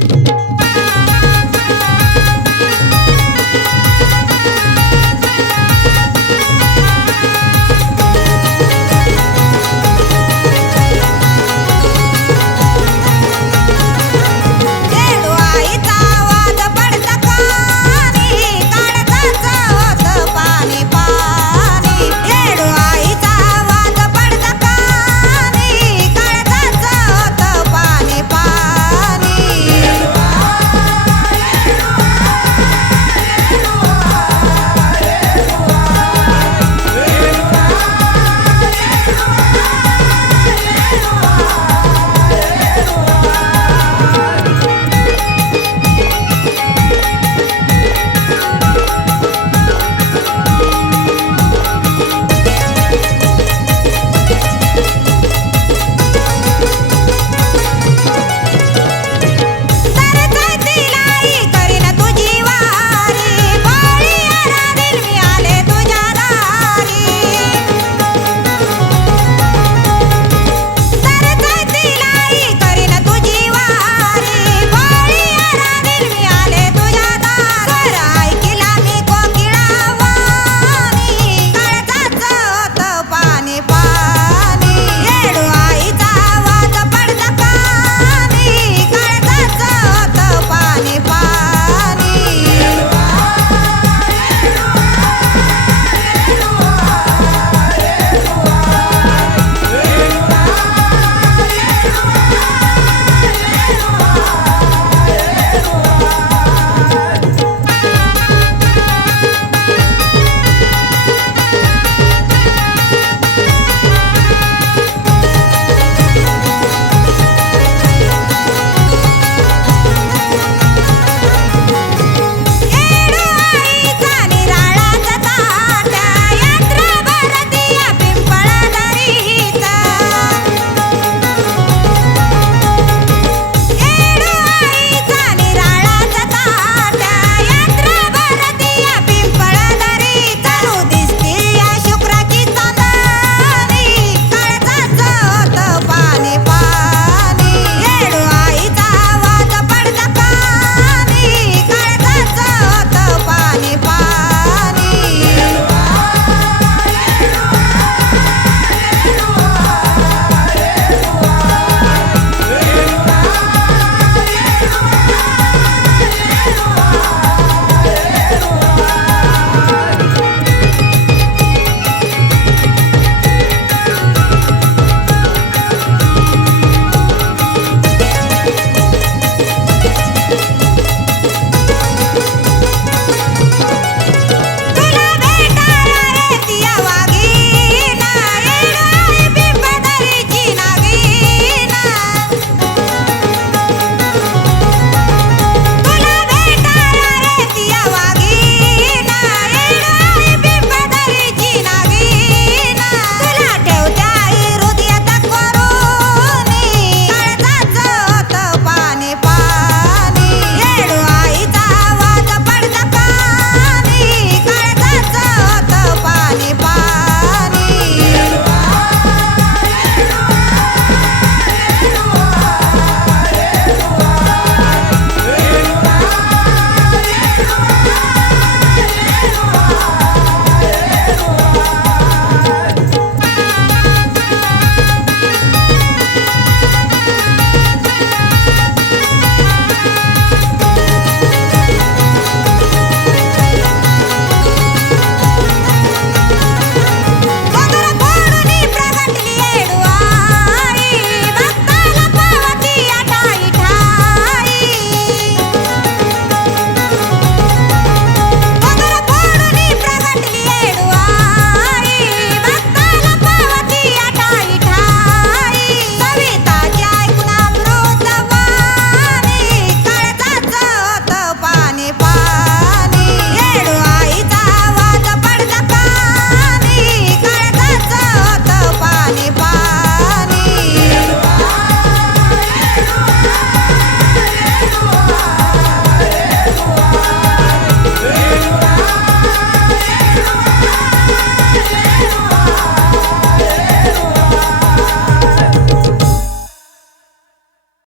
thank you